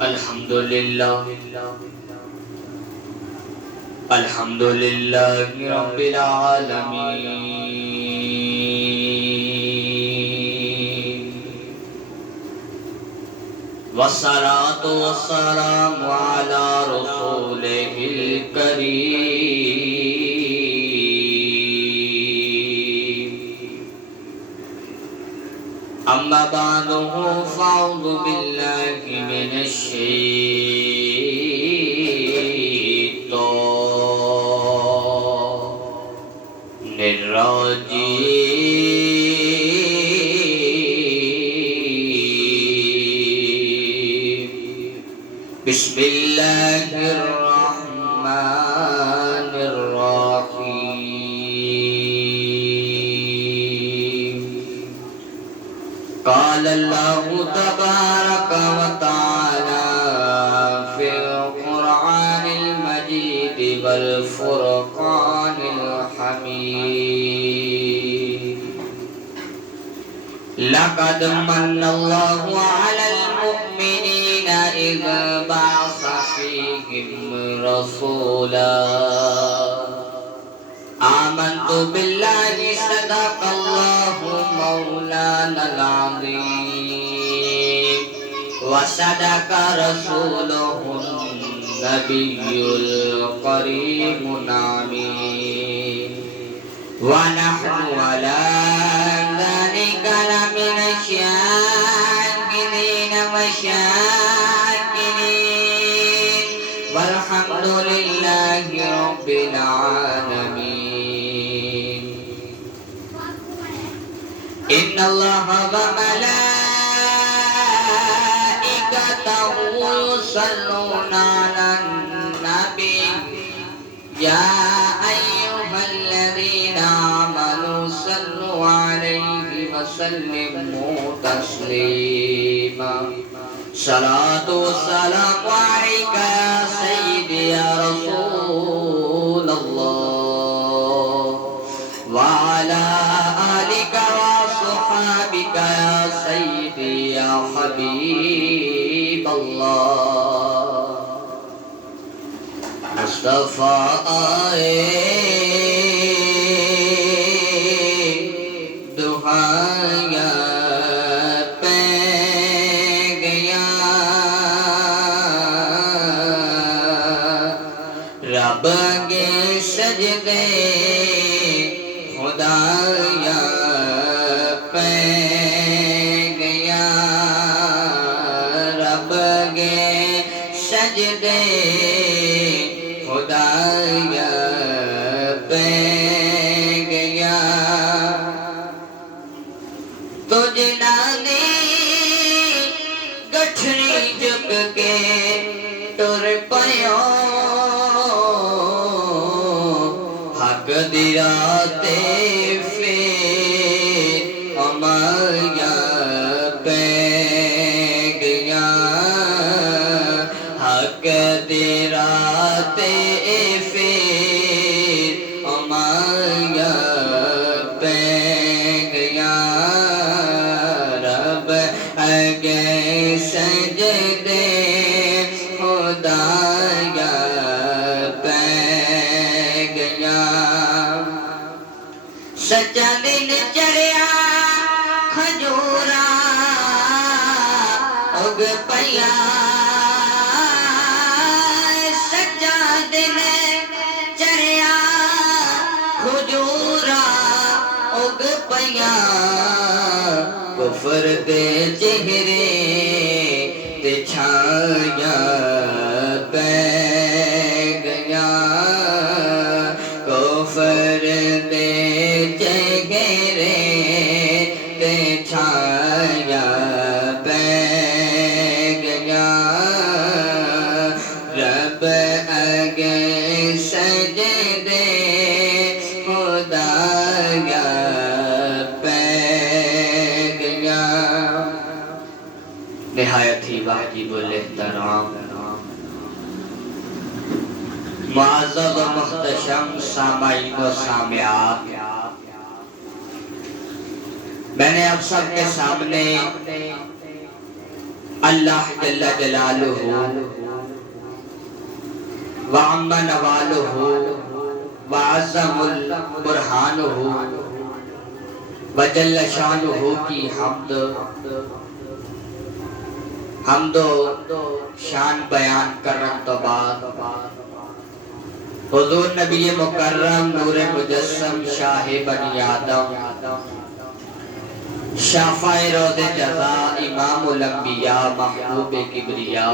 الحمدللہ رب العالمین والصلاة والسلام على رسوله الكريم اما بعد فاعوذ باللہ من الشیطان الرجیم بسم اللہ الرحمن الرحیم قال اللہ تبارک وتعالی فی القرآن المجید والفرقان الحمید لقد من اللہ علی المؤمنین اذ بعث فیہم رسولا آمنت باللہ صدق اللہ مولانا العظیم وصدق رسولہ النبی الکریم الامین ونحن على ذلك لمن الشاكرين والشاكرين والحمد لله رب العالمين إن الله وملائكته يصلون على النبي يا أيها الذين آمنوا صلوا عليه وسلموا تسليما صلاة والسلام عليك يا سيدي يا رسول الله وعلى آلك وصحابك يا سيدي يا حبيب الله مصطفیٰ آئے دہایا پہ گیا رب کے سجدے خدایا پہ گیا رب کے سجدے خدایا پہ گیا تجھ نالی گٹھری جھک کے ٹر پیو حق دیراتے فے امایا پہ گیا حق دیراتے سجدے خدایا پہ گیا سچا دن چڑھیا کھجورا اگ پیا سچا دن چڑھیا کھجورا اگ پیا کفر دے چہرے تے چھایا پہ گیا کفر دے چہرے تے چھایا پہ گیا رب اگے سجدے خدایا نہایت ہی واجب الاحترام معزز و محتشم سامعین و سامعات، میں نے اب سب کے سامنے اللہ جل جلالہ وعم نوالہ وعظم البرہانہ وجل شانہ کی حمد و شان بیان کرن تو بعد حضور نبی مکرم نور مجسم شاہ بنی آدم شافع روض جزا امام الانبیاء محبوب کبریا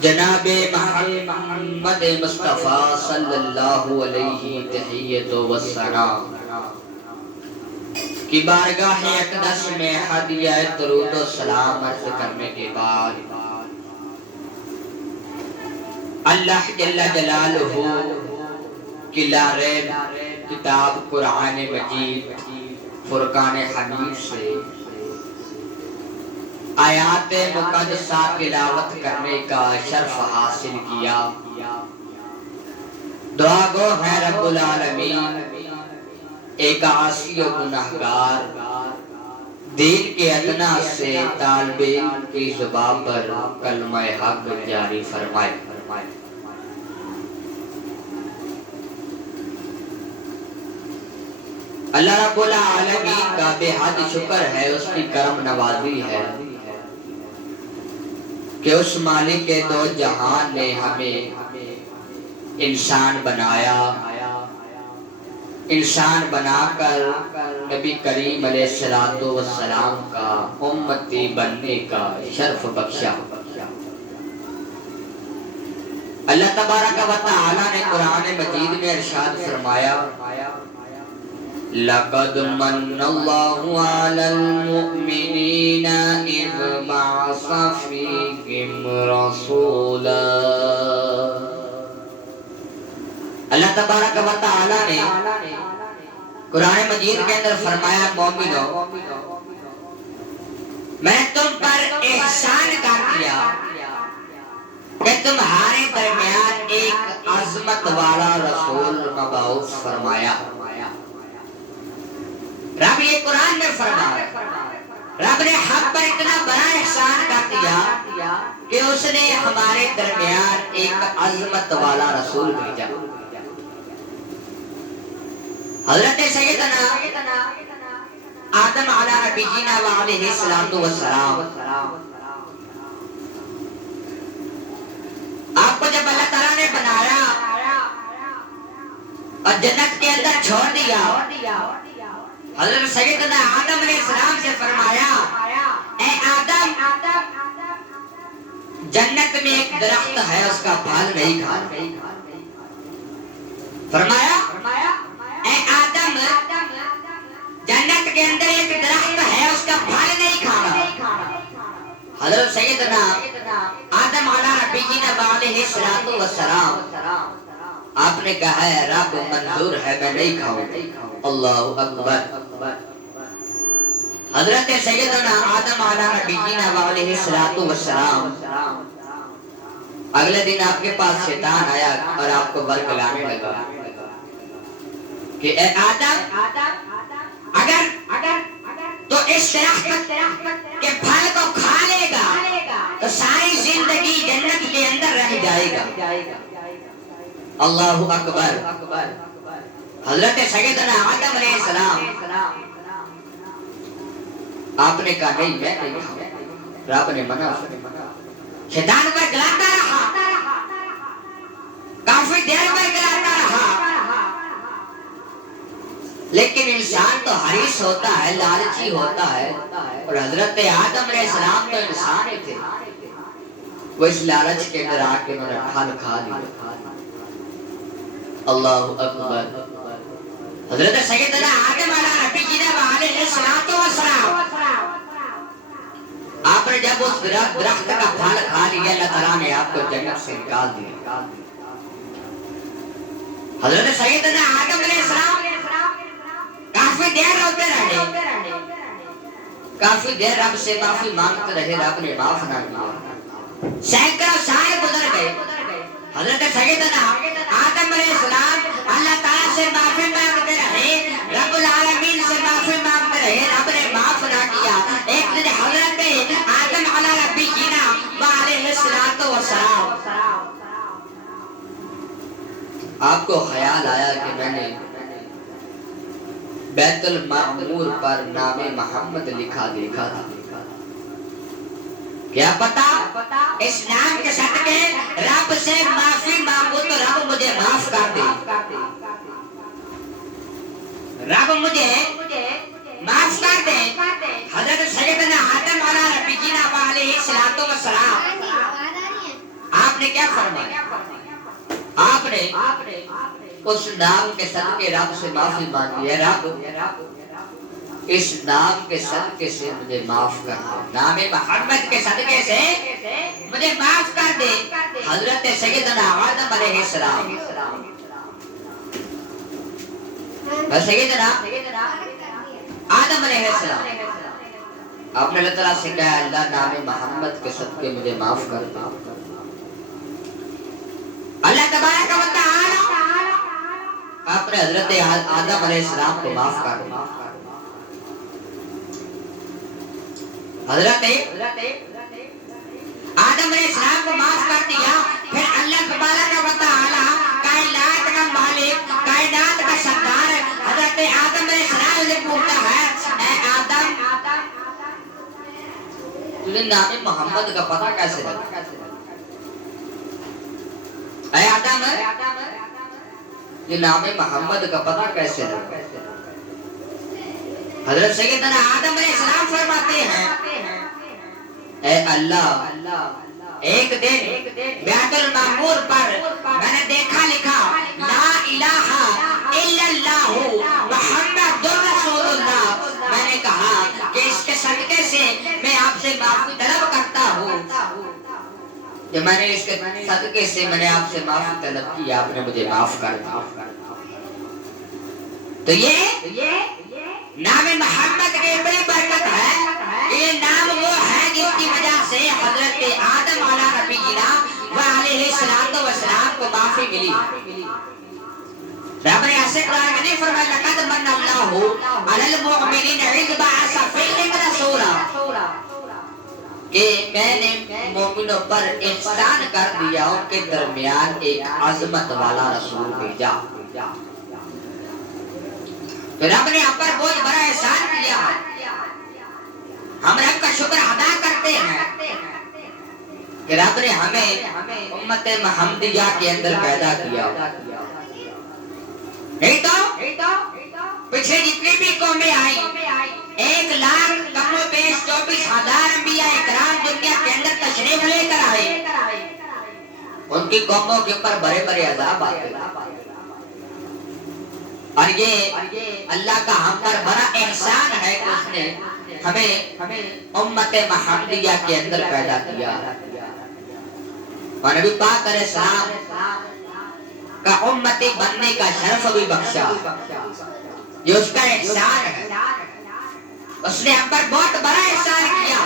جناب محمد مصطفیٰ صلی اللہ علیہ تحیت و سلام کی بارگاہ اقدس میں ہدیہ درود و سلام عرض کرنے کے بعد اللہ جل جلالہ کی لا ریب کتاب قرآن مجید فرقان حمید سے آیات مقدسہ تلاوت کرنے کا شرف حاصل کیا۔ دعا گو ہے رب العالمین ایک عاصی و گناہگار دین کے ادنا سے طالب علم کی زبان پر کلمہ حق جاری فرمائے۔ اللہ رب العالمین کا بے حد شکر ہے، اس کی کرم نوازی ہے کہ اس مالک کے دو جہان نے ہمیں انسان بنایا، انسان بنا کر نبی کریم علیہ السلام کا امتی بننے کا شرف بخشا۔ اللہ تبارک و تعالی نے قرآن مجید میں ارشاد فرمایا لَقَدْ مَنَّ اللَّهُ عَلَى الْمُؤْمِنِينَ إِذْ بَعَثَ فِيهِمْ رَسُولًا۔ اللہ تبارک و تعالی نے قرآن مجید کے اندر فرمایا مومنو میں تم پر احسان کر دیا کہ تمہارے درمیان ایک عظمت والا رسول مبعوث فرمایا۔ رب یہ قرآن میں فرمایا، رب نے حق پر اتنا بڑا احسان کر دیا کہ اس نے ہمارے درمیان ایک عظمت والا رسول بھیجا۔ حضرت سیدنا آدم علیہ نبینا وعلیہ السلام، آپ کو جب اللہ تعالیٰ نے بنایا اور جنت کے اندر چھوڑ دیا، حضرت سیدنا آدم علیہ السلام سے فرمایا اے آدم جنت میں ایک درخت ہے اس کا پھل نہیں کھانا۔ فرمایا اے آدم جنت کے اندر ایک درخت ہے اس کا پھل نہیں کھانا۔ حضرت سیدنا آدم علیہ نبینا علیہ السلام آپ نے کہا ہے رب منظور ہے میں نہیں کھاؤں۔ اللہ اکبر۔ حضرت سیدنا آدم علیہ نبینا علیہ السلام اگلے دن آپ کے پاس شیطان آیا اور آپ کو برگلانے لگا کہ اے آدم اگر تو اس درخت کے پھل کو کھا لے گا تو ساری زندگی جنت کے اندر رہ جائے گا۔ اللہ اکبر۔ حضرت سیدنا آدم علیہ السلام آپ نے کہا نہیں میں نہیں کھاؤں، رب نے منع فرمایا۔ شیطان پر گلاتا رہا، کافی دیر پر گلاتا رہا، لیکن انسان تو حریص ہوتا ہے، لالچی ہوتا ہے، اور حضرت آدم علیہ السلام تو انسان ہی تھے، وہ اس لالچ کے اندر آ کے انہوں نے پھل کھا لیا۔ اللہ اکبر۔ حضرت سیدنا آدم علیہ نبینا علیہ السلام آپ نے جب اس درخت کا پھل کھا لیا اللہ تعالیٰ نے آپ کو جنت سے نکال دیا۔ حضرت سیدنا آدم علیہ السلام کافی دیر روتے رہے، کافی دیر رب سے معافی مانگتے رہے، رب نے معاف نہ کیا۔ سینکڑوں سال گزر گئے، حضرت سیدنا آدم علیہ السلام اللہ تعالیٰ سے معافی مانگتے رہے، رب العالمین سے معافی مانگتے رہے، رب نے معاف نہ کیا۔ ایک دن حضرت حضرت آدم علیہ نبینا و علیہ السلام. آپ کو خیال آیا کہ میں نے بیت المعمور پر نام محمد لکھا دیکھا تھا. کیا پتا اس نام کے صدقے رب سے معافی مانگو تو رب مجھے معاف کر دے. رب مجھے معاف کر دے. حضرت سیدنا آدم علیہ السلام آپ نے کیا فرمایا؟ آپ نے اس نام کے صدقے رب سے معافی مانگی ہے. رب اس نام کے صدقے سے مجھے معاف کر دے. نام محمد کے صدقے سے مجھے معاف کر دے. حضرت سیدنا آدم علیہ السلام سیدنا آدم علیہ السلام آپ نے اللہ تعالیٰ سے کہا اللہ نام محمد کے صدقے مجھے معاف کر دے. اللہ تبارک و تعالی آپ نے حضرت آدم علیہ السلام کو معاف کر دیا. حضرت آدم علیہ السلام کو معاف کر دیا. پھر اللہ تبارک و تعالی کائنات کا مالک کائنات کا سردار حضرت آدم علیہ السلام سے پوچھتا ہے اے آدم تجھے نام محمد کا پتہ کیسے لگا؟ اے آدم یہ نام محمد کا پتہ کیسے لگا؟ حضرت سیدنا آدم علیہ السلام فرماتے ہیں اے اللہ ایک دن بیت المعمور پر میں نے دیکھا لکھا لا الہ الا اللہ محمد رسول اللہ. میں نے کہا کہ اس کے صدقے سے میں آپ سے معافی طلب کرتا ہوں. جب میں نے اس کے صدقے سے میں نے آپ سے معافی طلب کی آپ نے مجھے معاف کر دیا. تو یہ نام محمد کی بڑی برکت ہے. یہ نام وہ ہے جس کی وجہ سے حضرت آدم علیہ نبینا و علیہ السلام کو معافی ملی. رب نے ایسے قرآن میں نہیں فرمایا لقد من اللہ علی المؤمنین اذ بعث فیہم رسولا کہ میں نے مومنوں پر احسان کر دیا ان کے درمیان ایک عظمت والا رسول بھیجا. تو رب نے ہم پر بہت بڑا احسان کیا. ہم رب کا شکر ادا کرتے ہیں کہ رب نے ہمیں امت محمدیہ کے اندر پیدا کیا. نہیں تو پچھلے جتنی بھی قومیں آئی 1,00,000 کم و بیش 24,000 انبیاء اکرام دنیا کے اندر تشریف لے کر آئے. ان کی قوموں کے اوپر بڑے بڑے عذاب آتے اور یہ اللہ کا ہم پر بڑا احسان ہے کہ اس نے ہمیں امت محمدیہ کے اندر پیدا کیا اور نبی پاک علیہ السلام کا امتی بننے کا شرف بھی بخشا. یہ اس کا احسان ہے. اس نے ہم پر بہت بڑا احسان کیا.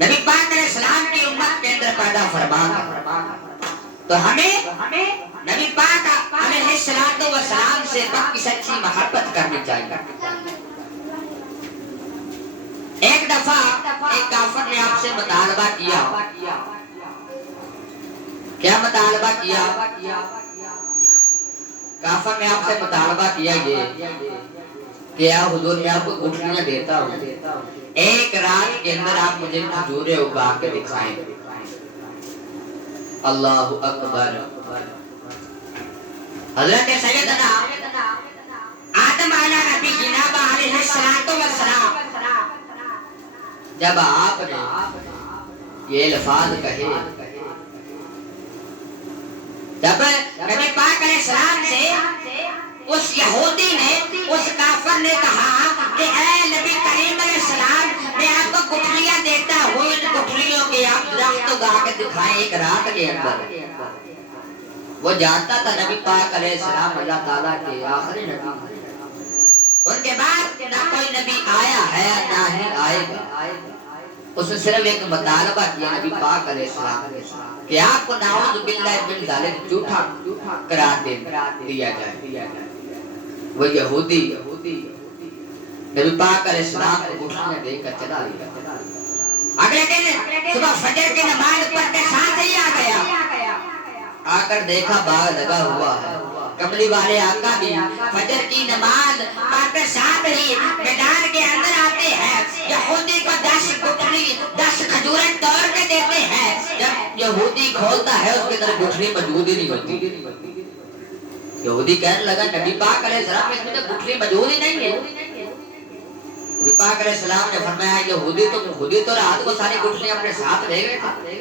نبی پاک علیہ السلام کی امت کے اندر پیدا فرمایا. تو ہمیں نبی پاک علیہ السلام سے پکی سچی محبت کرنی چاہیے. ایک دفعہ ایک کافر نے آپ سے مطالبہ کیا. کیا مطالبہ کیا؟ کافر نے آپ سے مطالبہ کیا یہ کہ حضور میں آپ کو گٹھلیاں دیتا ہوں ایک رات کے اندر آپ مجھے کھجوریں اگا کے دکھائیں. اللہ اکبر. حضرت سیدنا آدم علیہ نبی جناب علیہ السلام جب آپ نے یہ الفاظ کہے جب نبی پاک علیہ السلام سے اس یہودی نے اس کافر نے کہا کہ اے نبی کریم علیہ السلام میں آپ کو گٹھلیاں دیتا ہوں ان گٹھلیوں کے آپ درخت اگا کے دکھائیں ایک رات کے اندر. وہ جانتا تھا نبی پاک علیہ السلام اللہ تعالیٰ کے آخری نبی. ان کے بعد نہ کوئی نبی آیا ہے نہ ہی آئے گا. اس نے صرف ایک مطالبہ کیا نبی پاک علیہ السلام کہ آپ کو نعوذ باللہ من ذالک جھوٹا قرار دیا جائے. وہ یہودی نبی پاک علیہ السلام کو گھٹنیاں دے کر چلا لیا. اگلے دن صبح فجر کی نماز پڑھتے ساتھ ہی آ گیا. آ کر دیکھا باغ لگا ہوا ہے. کملی والے آقا بھی فجر کی نماز پڑھتے ساتھ ہی میدان کے اندر آتے ہیں. یہودی کو 10 گٹھلی 10 کھجوریں توڑ کے دیتے ہیں. جب یہودی کھولتا ہے اس کے اندر گٹھلی موجود ہی نہیں ہوتی. یہودی کہنے لگا نبی پاک علیہ السلام اس میں تو گٹھلی موجود ہی نہیں ہے. نبی پاک علیہ السلام نے فرمایا یہودی تو رات کو ساری گٹھلیاں اپنے ساتھ لے گئے تھے.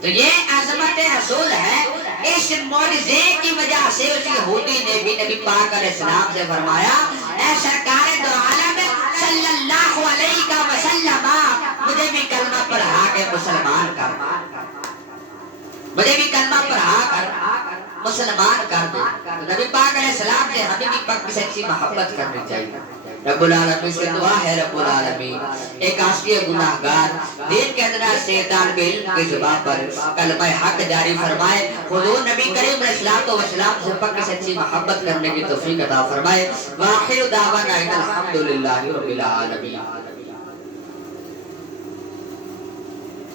تو یہ عظمت رسول ہے. اس معجزے کی وجہ سے اس یہودی نے بھی نبی پاک علیہ السلام سے فرمایا اے سرکار دو عالم صلی اللہ علیہ وسلم مجھے بھی کلمہ پڑھا کے مسلمان کر. مجھے بھی کلمہ پڑھا کر مسلمان کر دے. نبی پاک علیہ السلام سے ہمیں بھی پاک سے اچھی محبت کرنی چاہیے. رب العالمین سے دعا ہے رب العالمین ایک عاصی گناہگار دین کے اندر سے طالب علم کی زبان پر کلمہ حق جاری فرمائے. حضور نبی کریم علیہ السلام سے پاک سے اچھی محبت کرنے کی توفیق عطا فرمائے. واخر دعوانا ان الحمدللہ رب العالمین.